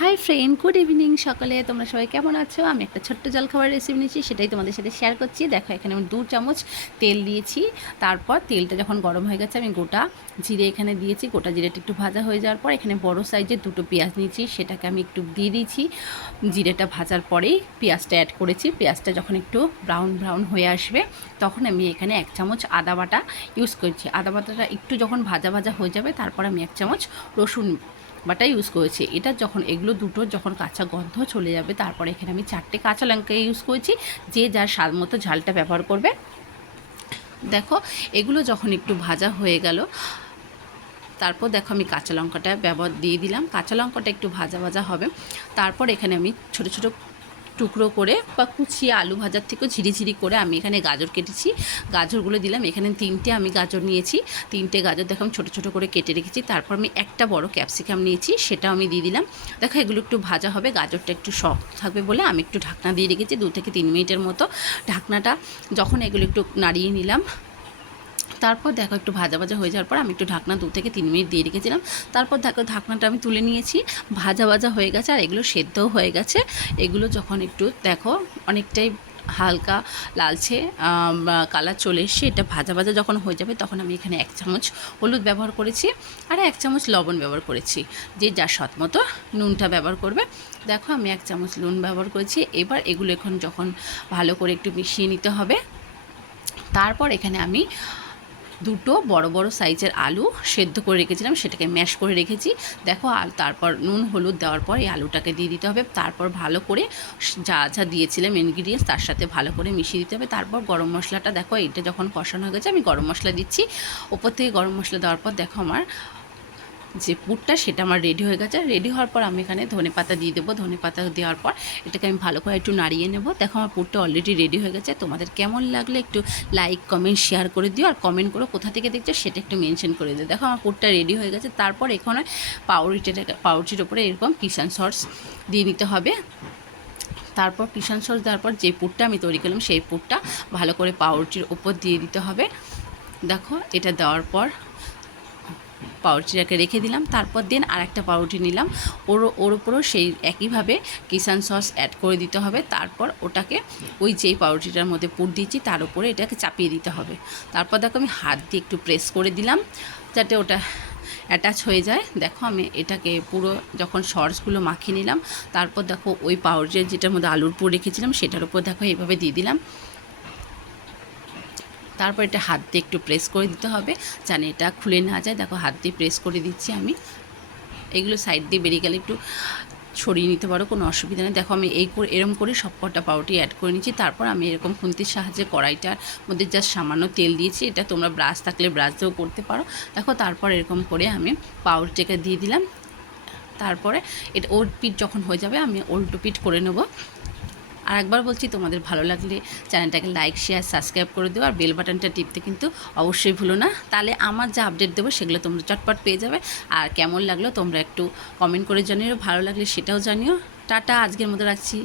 Hi friend, good evening. সকালে তোমরা সবাই কেমন আছো? আমি একটা ছোট্ট জলখাবার রেসিপি নিয়েছি, সেটাই তোমাদের সাথে শেয়ার করছি। দেখো, এখানে আমি 2 চামচ তেল দিয়েছি। তারপর তেলটা যখন গরম হয়ে গেছে, আমি গোটা জিরে এখানে দিয়েছি। গোটা জিরেটা একটু ভাজা হয়ে যাওয়ার পর এখানে বড় সাইজের 2টো পেঁয়াজ নিয়েছি, সেটাকে আমি একটু দিয়ে দিয়েছি। জিরেটা ভাজার পরেই পেঁয়াজটা অ্যাড করেছি। পেঁয়াজটা যখন একটু ব্রাউন হয়ে আসবে, তখন আমি এখানে 1 চামচ আদা বাটা ইউজ করছি। আদা বাটাটা একটু যখন ভাজা হয়ে যাবে, তারপর আমি 1 চামচ রসুন বাটা ইউজ করেছি। এটা যখন এগুলো দুটো যখন কাঁচা গন্ধ চলে যাবে, তারপরে এখানে আমি 4টে কাঁচা লঙ্কা ইউজ করেছি। যে যার স্বাদ মতো ঝালটা ব্যবহার করবে। দেখো, এগুলো যখন একটু ভাজা হয়ে গেল, তারপর দেখো আমি কাঁচা লঙ্কাটা ব্যবহার দিয়ে দিলাম। কাঁচা লঙ্কাটা একটু ভাজা হবে। তারপর এখানে আমি ছোটো ছোটো টুকরো করে বা কুচিয়ে আলু ভাজার থেকেও ঝিরিঝিরি করে আমি এখানে গাজর কেটেছি, গাজরগুলো দিলাম। এখানে 3টে আমি গাজর নিয়েছি। 3টে গাজর দেখো আমি ছোটো ছোটো করে কেটে রেখেছি। তারপর আমি একটা বড় ক্যাপসিকাম নিয়েছি, সেটাও আমি দিয়ে দিলাম। দেখো, এগুলো একটু ভাজা হবে, গাজরটা একটু শক্ত থাকবে বলে আমি একটু ঢাকনা দিয়ে রেখেছি 2 থেকে 3 মিনিটের মতো। ঢাকনাটা যখন এগুলো একটু নাড়িয়ে নিলাম, তারপর দেখো একটু ভাজা হয়ে যাওয়ার পর আমি একটু ঢাকনা 2 থেকে 3 মিনিট দিয়ে রেখেছিলাম। তারপর দেখো ঢাকনাটা আমি তুলে নিয়েছি। ভাজা হয়ে গেছে আর এগুলো সেদ্ধও হয়ে গেছে। এগুলো যখন একটু দেখো অনেকটাই হালকা লালচে কালার চলে এসছে, এটা ভাজা যখন হয়ে যাবে, তখন আমি এখানে 1 চামচ হলুদ ব্যবহার করেছি আর 1 চামচ লবণ ব্যবহার করেছি। যে যার স্বাদ মতো নুনটা ব্যবহার করবে। দেখো, আমি 1 চামচ নুন ব্যবহার করেছি। এবার এগুলো এখন যখন ভালো করে একটু মিশিয়ে নিতে হবে। তারপর এখানে আমি 2টো বড় সাইজের আলু সেদ্ধ করে রেখেছিলাম, সেটাকে ম্যাশ করে রেখেছি। দেখো, আর তারপর নুন হলুদ দেওয়ার পর এই আলুটাকে দিয়ে দিতে হবে। তারপর ভালো করে যা দিয়েছিলাম ইনগ্রিডিয়েন্টস, তার সাথে ভালো করে মিশিয়ে দিতে হবে। তারপর গরম মশলাটা দেখো, এটা যখন কষানো হয়ে গেছে, আমি গরম মশলা দিচ্ছি। ওপর থেকে গরম মশলা দেওয়ার পর দেখো আমার যে পুরটা সেটা আমার রেডি হয়ে গেছে। রেডি হওয়ার পর আমি এখানে ধনেপাতা দিয়ে দেবো। ধনেপাতা দেওয়ার পর এটাকে আমি ভালো করে একটু নাড়িয়ে নেব। দেখো, আমার পুরটা অলরেডি রেডি হয়ে গেছে। তোমাদের কেমন লাগলে একটু লাইক কমেন্ট শেয়ার করে দিও, আর কমেন্ট করো কোথা থেকে দেখছো সেটা একটু মেনশন করে দিও। দেখো, আমার পুরটা রেডি হয়ে গেছে। তারপর এখানে পাউরুটির ওপরে এরকম কিষান সস দিয়ে নিতে হবে। তারপর কিষান সস দেওয়ার পর যে পুরটা আমি তৈরি করলাম, সেই পুরটা ভালো করে পাউরুটির ওপর দিয়ে দিতে হবে। দেখো, এটা দেওয়ার পর পাউরুটিটাকে রেখে দিলাম। তারপর দিন আর একটা পাউরুটি নিলাম, ওর ওপরও সেই একইভাবে কিষান সস অ্যাড করে দিতে হবে। তারপর ওটাকে ওই যেই পাউরুটিটার মধ্যে পুর দিয়েছি তার উপরে এটাকে চাপিয়ে দিতে হবে। তারপর দেখো, আমি হাত দিয়ে একটু প্রেস করে দিলাম যাতে ওটা অ্যাটাচ হয়ে যায়। দেখো, আমি এটাকে পুরো যখন সসগুলো মাখিয়ে নিলাম, তারপর দেখো ওই পাউরুটির যেটার মধ্যে আলুর পুর রেখেছিলাম সেটার উপর দেখো এইভাবে দিয়ে দিলাম। তারপর এটা হাত দিয়ে একটু প্রেস করে দিতে হবে যেন এটা খুলে না যায়। দেখো, হাত দিয়ে প্রেস করে দিচ্ছি আমি। এগুলো সাইড দিয়ে বেরিয়ে গেলে একটু ছড়িয়ে নিতে পারো, কোনো অসুবিধা নেই। দেখো, আমি এরকম করে সবকটা পাউরুটি অ্যাড করে নিচ্ছি। তারপর আমি এরকম খুন্তির সাহায্যে কড়াইটার মধ্যে জাস্ট সামান্য তেল দিয়েছি। এটা তোমরা ব্রাশ থাকলে ব্রাশ দিয়েও করতে পারো। দেখো, তারপর এরকম করে আমি পাউরুটিকে দিয়ে দিলাম। তারপরে এটা ওর পিঠ যখন হয়ে যাবে, আমি উল্টো পিঠ করে নেব। আর একবার বলছি, তোমাদের ভালো লাগলে চ্যানেলটাকে লাইক শেয়ার সাবস্ক্রাইব করে দিও, আর বেল বাটনটা টিপতে কিন্তু অবশ্যই ভুলো না। তাহলে আমার যা আপডেট দেবো সেগুলো তোমরা চটপট পেয়ে যাবে। আর কেমন লাগলো তোমরা একটু কমেন্ট করে জানিও, ভালো লাগলে সেটাও জানিও। টাটা, আজকের মতো রাখছি।